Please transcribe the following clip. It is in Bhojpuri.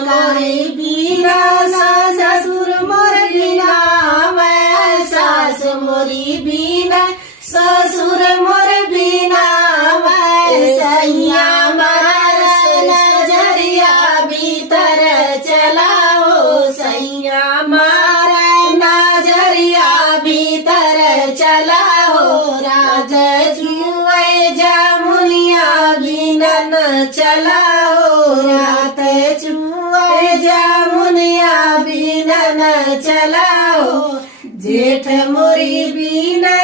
मोरी बीना ससुर मोर बीना मैं सास मोरी बीना ससुर मोर बीना मैं सैया मारा नजरिया भीतर चलाओ सैया मारा नजरिया भीतर चलाओ रात जुए जामुनिया बिना न चलाओ रात जुए जामुनिया बिना न चलाओ जेठ मोरी बिना